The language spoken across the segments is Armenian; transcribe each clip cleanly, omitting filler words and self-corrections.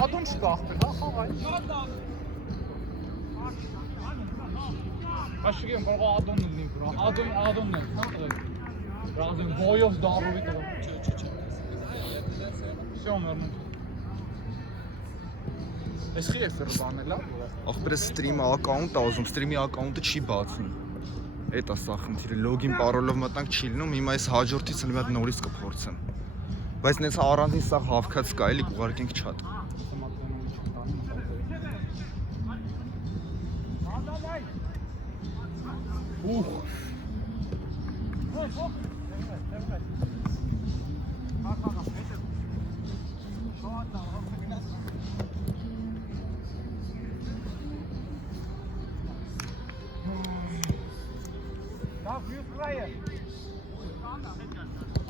Ադոն չկա ախպեր, հա, խաղային։ Աշիգ եմ կարող ադոնն լինի բրա, ադոնն է, հա տղեկ։ Բրազին բոյով դարովի տղեկ։ Всё, մերնում։ Ես խի է ֆերը բանել, հա։ Ախպերը ստրիմը ակաունտ ա ուզում, ստրիմի ակաունտը չի բացում։ Էդ է սա խնդիրը, լոգին պարոլով մտանք չի լինում, հիմա այս հաջորդից մի հատ նորից կփորձեմ։ Բայց նենց առանձին սա հավքած կա, էլի կուղարկենք չատ։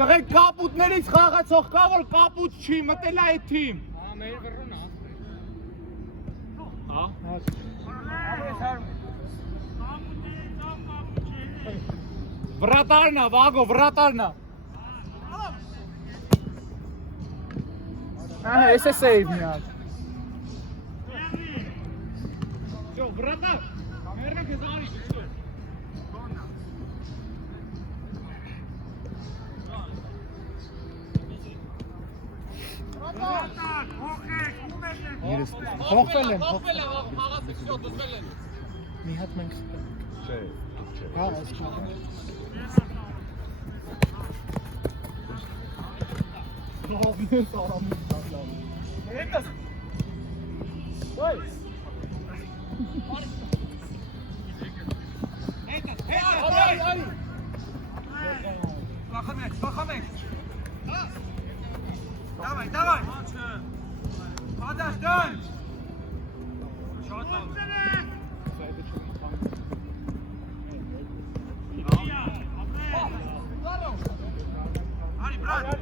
Տղեկ կապուտներից խաղացող կա, որ կապուտ չի, մտել է այդ թիմ։ Հա, մեր վրուն է։ Հա։ Վրատարնա, Վագո, վրատարնա։ Ահա, ես է սեյվ մի հատ։ Շո, վրատար, մերնը քեզ արի, շո։ Խոխվել եմ, խաղացեք, շո, դուսվել եմ։ Մի հատ մենք Չէ, դուք չէ։ հա, այս խաղը։ Խաղներ տարամի տալավ։ Հետս։ Ոյս։ Հետս, արի։ Բախամեք։ Давай. Подождать. Что там? Ари, брат.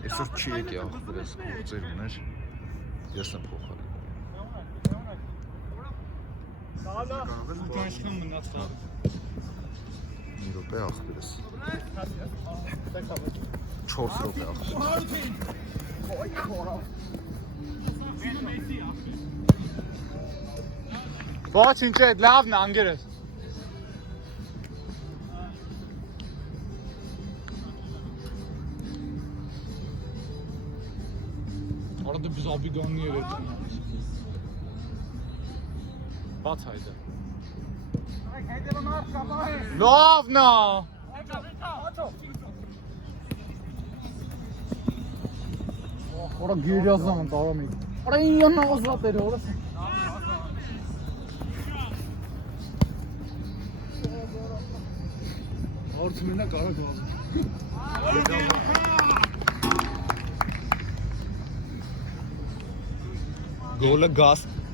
Այսօր չի եկի ախպերս գործեր ուներ, ես եմ փոխարել։ Ջանշնում մնացավ։ Մի րոպե ախպերս։ 4 րոպե ախպերս։ Ոչինչ է, լավն է, անգերես։ Arada biz abiganlıya verdik. Bats haydi. Lovna! Ora gireceğiz zaman devam edin. Orayı yanına uzat dedi orası. Ortamına kara doğru.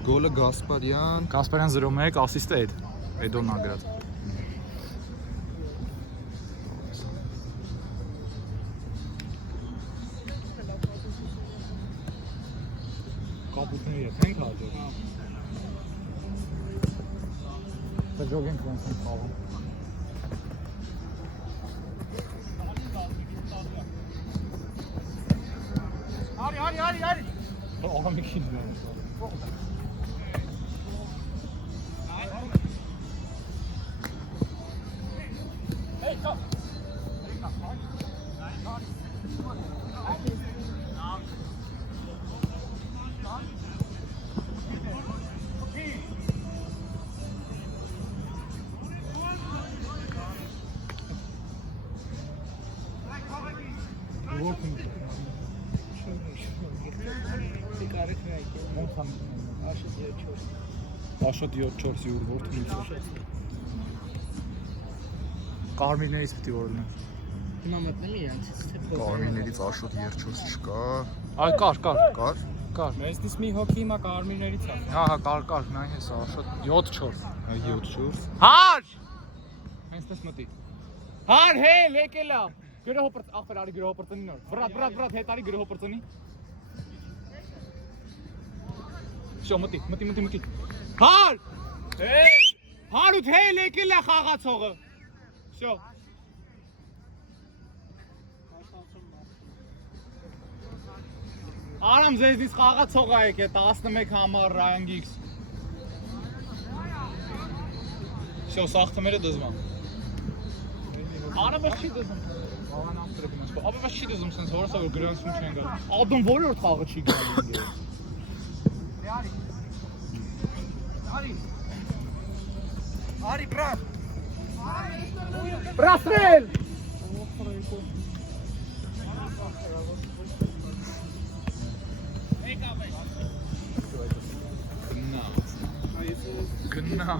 Գոլը Գասպարյան Կասպարյան 0-1 ասիստ է այդ Էդոնն ագրած Կապուտնի ետ ենք հաջոր Տջոգ ենք ոնց ենք խաղում Արի Աղա մի քիչ Աշոտ 7-4 յուր որդմից Կարմիրներից պիտի որնեմ Հիմա մտնում իրենց թե Կարմիրներից Աշոտ 4 չկա Այ կար Մեզնից մի հոգի հիմա կարմիրներից է։ Հա, կար, նայ հեսա Աշոտ 7-4 7-4 Հար Հենց տես մտի Հար հել եկելա Գրոհոպրտ ախպեր արի գրոհոպրտնի նոր Բրատ հետ արի գրոհոպրտնի Շո մտի։ Հար։ Հարութ հել եկել է խաղացողը։ Շո։ Արամ ձեզնից խաղացող է եկել 11 համար Ryan Giggs։ Շո սախտմերը դզման։ Արաբը չի դզում։ Ապա չի դզում sense հորսա որ գրանցում չեն գա։ Ադոն որի որ խաղը չի գալու։ Արի բրավ։ Բրաստրել։ Գնա։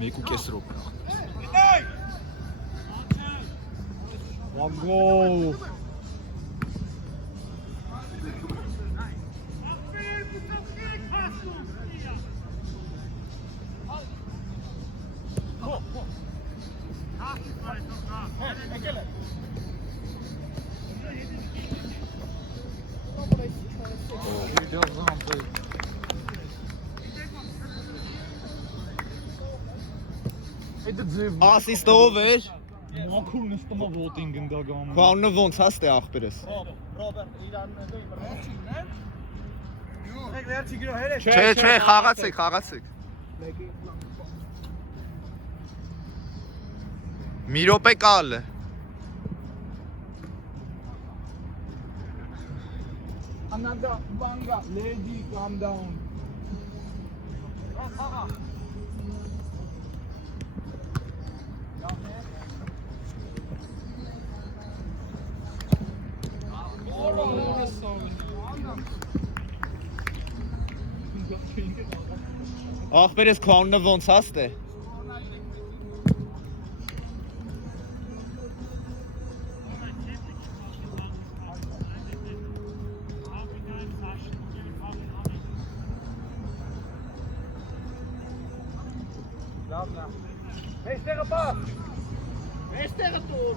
Մեկ ու կես րոպե։ Վագո։ Ասիստը ով էր։ Մաքուր նստում է voting ընդդագանում։ Քանունը ոնց է ստե ախպերս։ Չէ, խաղացեք։ Մի րոպե կալ է։ Ananda Banga, lady, calm down. Ախպերս քանունը ոնց է ստե։ Meestere pas! Meestere toe!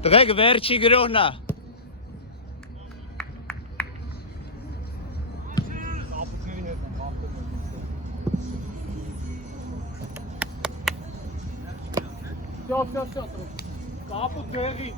Տղեկ վերջի գրողն է։ Все. Կապուտ գեղի։